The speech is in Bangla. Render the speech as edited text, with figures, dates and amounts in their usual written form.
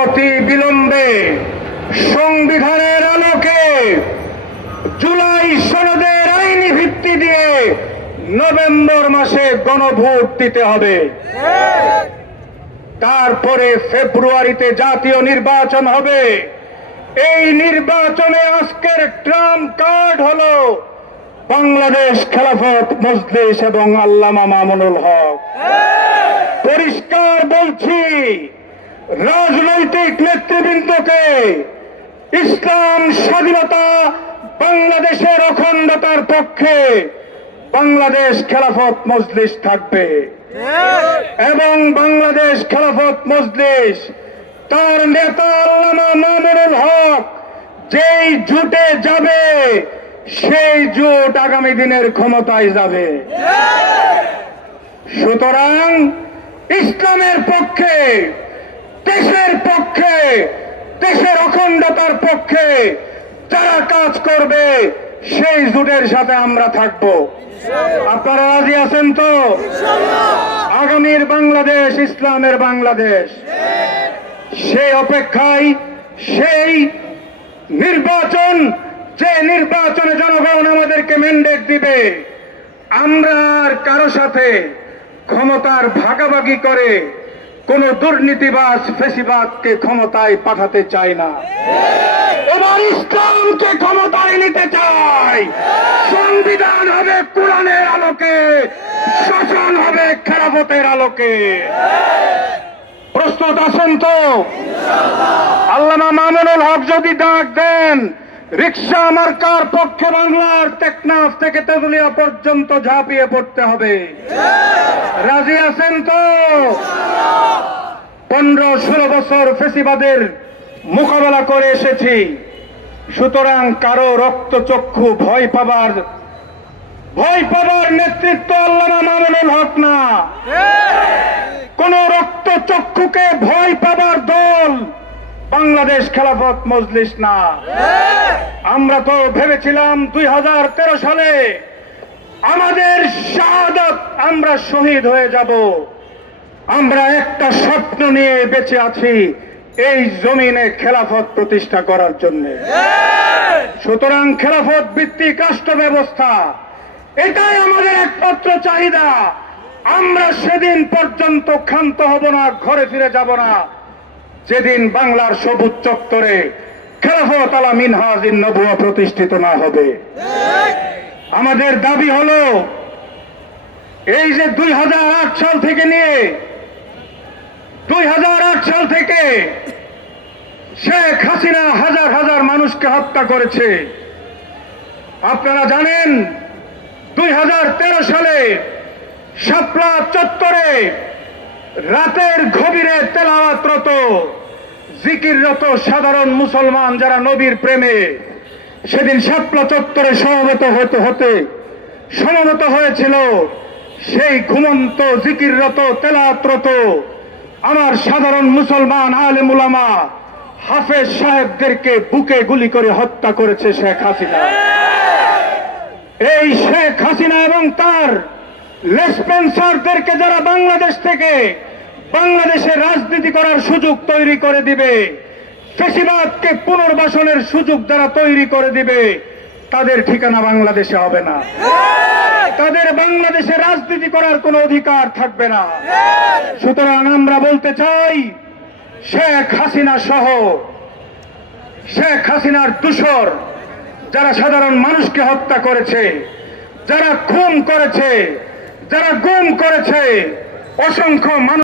অনতি বিলম্বে সংবিধানের আলোকে জুলাই সনদের আইনি ভিত্তি দিয়ে নভেম্বর মাসে গণভোট দিতে হবে। তারপরে ফেব্রুয়ারিতে জাতীয় নির্বাচন হবে। এই নির্বাচনে আজকের ট্রাম্প কার্ড হলো বাংলাদেশ খেলাফত মজলিস এবং আল্লামা মামুনুল হক। পরিষ্কার বলছি, রাজনৈতিক নেতৃবৃন্দকে ইসলাম স্বাধীনতা, বাংলাদেশের অখণ্ডতার পক্ষে বাংলাদেশ খেলাফত মজলিস থাকবে এবং বাংলাদেশ খেলাফত মজলিস তার নেতা আল্লামা মামুনুল হক যেই জোটে যাবে সেই জোট আগামী দিনের ক্ষমতায় যাবে। সুতরাং ইসলামের পক্ষে, দেশের পক্ষে, দেশের অখণ্ডতার পক্ষে যারা কাজ করবে সেই জোটের সাথে আমরা থাকব। আপনারা রাজি আছেন তো? আগামীর বাংলাদেশ ইসলামের বাংলাদেশ। সেই অপেক্ষায় সেই নির্বাচন, যে নির্বাচনে জনগণ আমাদেরকে ম্যান্ডেট দিবে, আমরা আর কারো সাথে ক্ষমতার ভাগাভাগি করে কোন দুর্নীতিবাজ ফেসিবাদকে ক্ষমতায় পাঠাতে চাই না। এবার ইসলামকে ক্ষমতায় নিতে চাই। সংবিধান হবে কোরআনের আলোকে, শাসন হবে খেলাফতের আলোকে। প্রস্তুত আছেন তো? আল্লামা মামুনুল হক যদি ডাক দেন, রিকশা মার্কার পক্ষে বাংলার টেকনাফ থেকে তেতুলিয়া পর্যন্ত ঝাঁপিয়ে পড়তে হবে। রাজি আছেন তো? 15-16 বছর ফেসিবাদের মোকাবেলা করে এসেছি। সুতরাং কারো রক্তচক্ষু ভয় পাবার নেতৃত্ব আল্লামা মামুনুল হক না। কোন রক্তচক্ষুকে ভয় পাবার দল বাংলাদেশ খেলাফত মজলিস না। আমরা তো ভেবেছিলাম 2013 সালে আমাদের শাহাদাত, আমরা শহীদ হয়ে যাব। আমরা একটা স্বপ্ন নিয়ে বেঁচে আছি, এই জমিনে খেলাফত প্রতিষ্ঠা করার জন্য। সুতরাং খেলাফত ভিত্তিক রাষ্ট্র ব্যবস্থা, এটাই আমাদের একমাত্র চাহিদা। আমরা সেদিন পর্যন্ত ক্ষান্ত হব না, ঘরে ফিরে যাব না, যেদিন বাংলার সবুজ চত্বরে খেলাফত আলা মিনহাজিন নবুয়া প্রতিষ্ঠিত না হবে। আমাদের দাবি হলো, এই যে 2008 সাল থেকে নিয়ে 2008 সাল থেকে শেখ হাসিনা হাজার হাজার মানুষকে হত্যা করেছে। আপনারা জানেন 2013 সালে শাপলা চত্বরে রাতের গভীরে তেলাওয়াতরত, জিকিররত সাধারণ মুসলমান যারা নবীর প্রেমে সেদিন শাপলা চত্বরে সমবেত হয়েছিল, সেই ঘুমন্ত জিকিররত তেলাওয়াতরত আমার সাধারণ মুসলমান আলেম উলামা হাফেজ সাহেবদেরকে বুকে গুলি করে হত্যা করেছে শেখ হাসিনা। এই শেখ হাসিনা এবং তার লেসপেন্সারদেরকে যারা বাংলাদেশ থেকে বাংলাদেশে রাজনীতি করার সুযোগ তৈরি করে দিবে, ফ্যাসিবাদকে পুনর্বাসনের সুযোগ যারা তৈরি করে দিবে, তাদের ঠিকানা বাংলাদেশে হবে না। তাদের বাংলাদেশে রাজনীতি করার কোনো অধিকার থাকবে না। সুতরাং আমরা বলতে চাই, শেখ হাসিনা সহ শেখ হাসিনার দূষর যারা সাধারণ মানুষকে হত্যা করেছে, যারা খুন করেছে, যারা গুম করেছে, অসংখ্য মানুষ